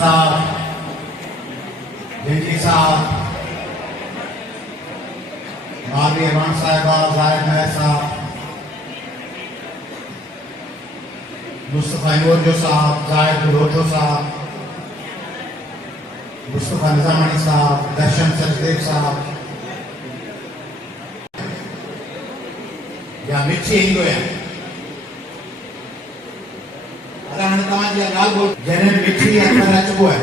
साहब, जेठी साहब, मालवी अमान साहिबा, जाहिद महर साहब, मुस्तफ़ा योजो साहब, जाहिद रोजो साहब, मुस्तफ़ा निजामणी साहब, दर्शन सचदेव साहब, या मिठी इंदो है। अरे हमने तमाम ये गाल बोल जने मिठी अंदर आ चुका है।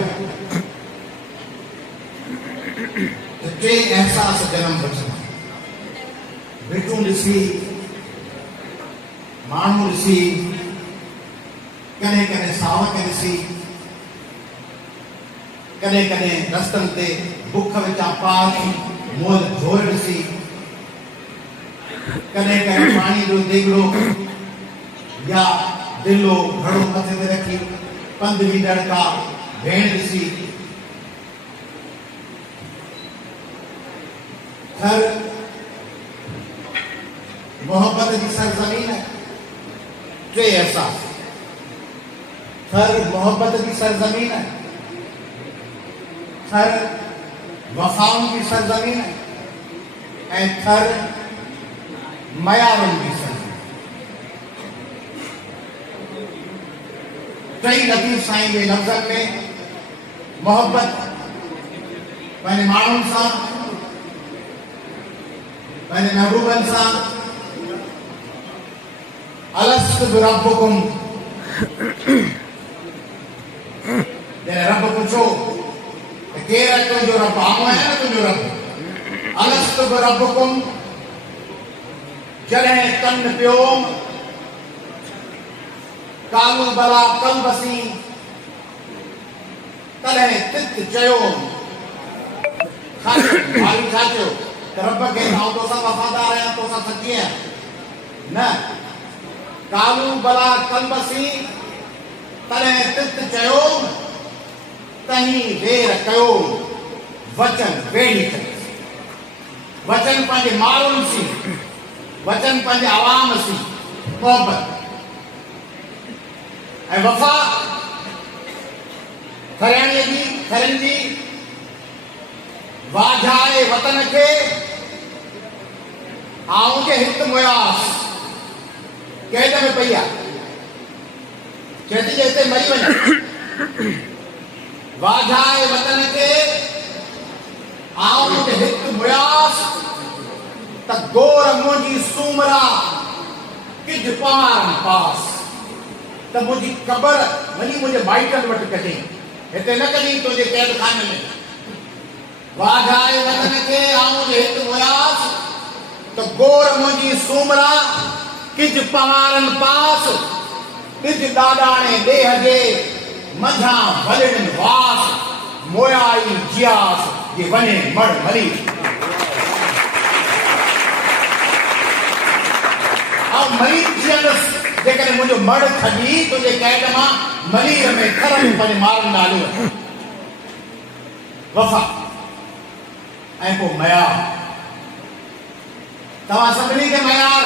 तो टे एहसास जन्म बचना। बेटू लिसी, मानू लिसी, कने कने सावक लिसी, कने कने रस्तन ते बुख विचा पानी मोल जोर लिसी, कने कने पानी जो देगड़ो या दिलो घड़ो मथे ते रखी पंधवी दड़का भेण ॾिसी घर मोहब्बत की सरजमीन है। टे एहसास घर मोहब्बत की सरजमीन है, घर वफाओं की सरजमीन है, घर मयारों की सरजमीन। कई लतीफ़ साईं के लफ्ज़न में मोहब्बत पंहिंजे माण्हुनि सां, पंहिंजे महबूबनि सां, अलस्तु बिरब्बिकुम, जॾहिं रब पुछो त केरु आहे तुंहिंजो रब, आऊं आहियां न तुंहिंजो रब, अलस्तु बिरब्बिकुम, जॾहिं कन पियो कालू बला कल बसी, तॾहिं तित चयो खाली छा चयो त रब खे आऊं तोसां वफ़ादार आहियां, तोसां सची आहियां न। कालू बला कल बसी, तॾहिं तित चयो तहीं देर कयो वचन वेड़ी कयो। वचन पंहिंजे माण्हुनि सी, वचन पंहिंजे आवाम सी मोहब्बत ऐं वफ़ा खरियाणीअ जी खरनि जी वाझाए वतन खे आऊं जे हित मुयास कैद में पई आहे, चएती जे हिते मरी वञे। वाझाए वतन खे आऊं जे हित मुयास त गोर मुंहिंजी सूमरा किज पार पास, त मुंहिंजी क़बर वञी मुंहिंजे माइटनि वटि कढी, हिते न कढी तुंहिंजे कैद खाने में। वाझाए वतन खे आऊं जे हित मुयास त गोर मुंहिंजी सूमरा किज पहाड़नि पास, किज ॾाॾाणे ॾेह जे मंझां भलड़नि वास, मोयाई जियास जे वञे मड़ मरी। ऐं मरी जीअंदसि जेकॾहिं मुंहिंजो मड़ खॼी तुंहिंजे कैद मां मलीर में घर में पंहिंजे माण्हुनि नालियो वफ़ा ऐं पोइ मयार। तव्हां सभिनी खे मयार,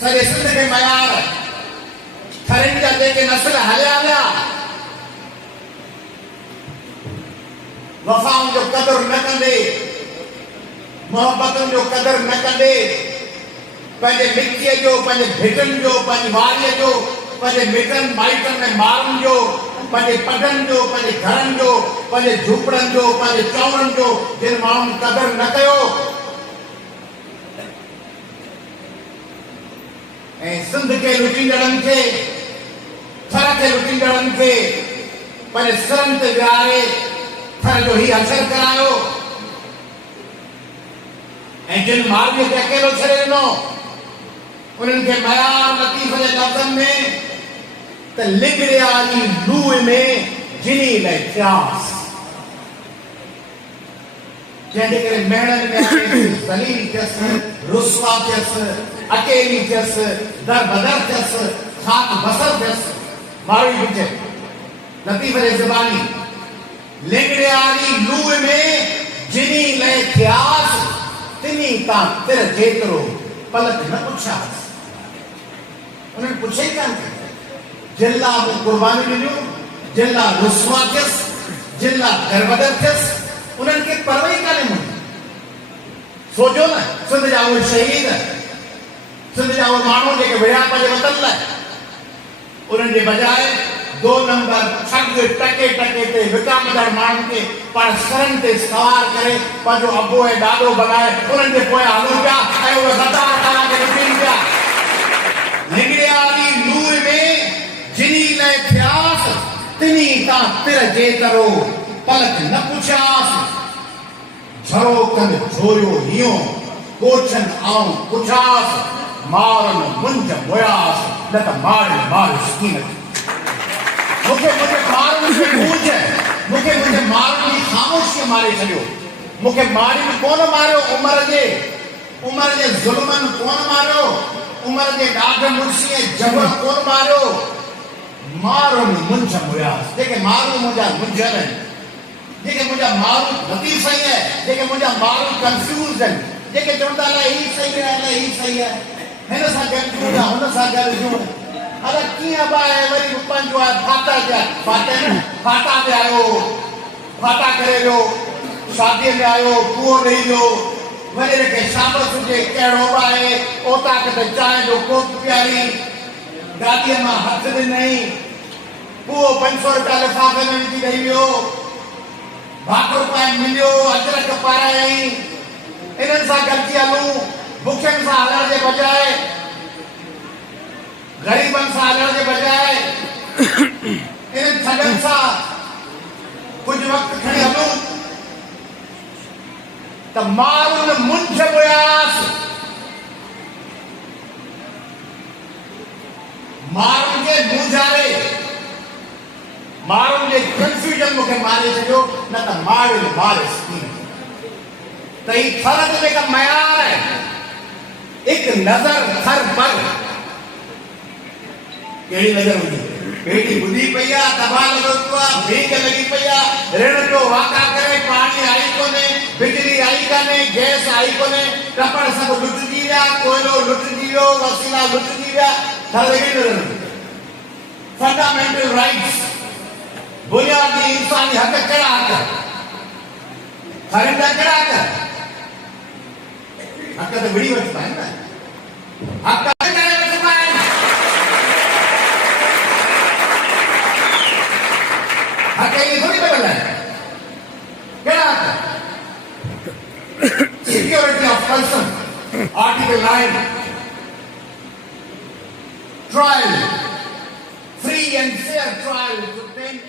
सॼे सिंध खे मयार, खरनि जा जेके नस्ल हलिया विया वफ़ाउनि जो क़दुरु न कंदे, मोहब्बतुनि जो क़दुरु न कंदे, पंहिंजे मिटीअ जो, पंहिंजे भिटनि जो, पंहिंजी वारीअ जो, पंहिंजे मिटनि माइटनि ऐं माण्हुनि जो, पंहिंजे पढ़नि जो, पंहिंजे घरनि जो, पंहिंजे झूपड़नि जो, पंहिंजे चौरनि जो जिन माण्हुनि क़दुरु न कयो ऐं सिंध खे लुटींदड़नि खे, थर खे लुटींदड़नि खे पंहिंजे सिरनि ते विहारे थर जो ही असरु करायो ऐं जिन मालवीअ खे अकेलो छॾे ॾिनो उन्हनि खे मयार लतीफ़ जे लफ़्ज़नि में त लिगड़िया जी लूह में जिनी लाइ थियासि, जंहिंजे करे महणनि में ज़लील थियसि, रुसवा थियसि, अकेली थियसि, दर बदर थियसि, खाक बसर थियसि। माण्हू बि चए लतीफ़ जे ज़बानी लिगड़िया जी लूह में जिनी लाइ थियासि, तिनी तां तिर जेतिरो पलक न पुछासि। उन्होंने पूछे ही कान जिन लाइ मूं क़ुर्बानी ॾिनियूं, जिन लाइ रुसवा थियसि, जिन लाइ दरबदर थियसि, उन्हनि खे परवाह ई कान्हे मुंहिंजी। सोचो न, सिंध जा उहे शहीद, सिंध जा उहे माण्हू जेके विया पंहिंजे वतन लाइ, उन्हनि जे बजाए 2 नंबर ठग टके टके ते विकामदड़ माण्हुनि खे पाण सरनि ते सवार करे पंहिंजो अबो ऐं ॾाॾो बनाए उन्हनि जे पोयां हलूं पिया ऐं उहे गद्दार तव्हांखे ॾिसनि पिया। निकिरियाली नूर में जिनी लाइ थियासि तिनी तां तिर जे करो पलक न पुछियासि। झरो कंद झोरियो हियो कोठन आऊं पुछासि, मारन मुंज मोयासि न त मार स्कीन खे। मूंखे मुंहिंजे मारनि खे गूंज, मूंखे मुंहिंजे मारनि जी ख़ामोशीअ मारे छॾियो। मूंखे मारियुनि कोन मारियो, उमिरि जे ज़ुल्मनि कोन मारियो, उमिरि जे ॾाढ मुड़सी ऐं जबर कोन मारियो। मारनि मुंज मोयासि, जेके माण्हू मुंहिंजा मुंझल आहिनि, जेके मुंहिंजा माण्हू नती सही आहे, जेके मुंहिंजा माण्हू कंफ्यूज़ आहिनि, जेके चवंदा अलाए ही सही आहे अलाए ही सही आहे, हिन सां गॾु या हुन सां गॾु जूं। अरे कीअं बि आहे, वरी पंहिंजो आहे फाटा ते आयो, फाटा करे ॾियो, शादीअ में आयो कुओ ॾेई ॾियो, वरी खे शाबस हुजे कहिड़ो बि आहे, ओता किथे चांहि जो कोप पीआरी, गाॾीअ मां हथ ॾिनई, कुओ 500 रुपया लिफ़ाफ़े में विझी ॾेई वियो, भाकुर पाए मिलियो, अजरक पारायई। इन्हनि सां गॾिजी हलूं, बुखियनि सां हलण जे बजाए, ग़रीबनि सां हलण जे बजाए, इन्हनि ठगनि सां कुझु वक़्तु खणी हलूं त माण्हुनि मुंझ मोयासि, माण्हुनि खे मुंझारे, माण्हुनि जे कंफ्यूजन मूंखे मारे छॾियो, न त मारे स्कीन। त ही थर जो जेका मयार आहे, हिकु नज़र थर पर कहिड़ी नज़र हुजे, बेटी ॿुधी पई आहे, तबाह लॻो पियो आहे, भीख लॻी पई आहे, ऋण जो वाका करे, पाणी आई कोन्हे, बिजली आई कान्हे, गैस आई कोन्हे, कपड़ सभु लुटिजी विया, कोयलो लुटिजी वियो, वसीला लुटिजी विया, थर कहिड़ी नज़र हुजे। फंडामेंटल राइट्स, बुनियादी इंसानी हक़ कहिड़ा हक़, थरनि जा कहिड़ा हक़, हक़ त विड़ी वठिबा आहिनि न, हक़ security of person, Article 9, trial, free and fair trial to 10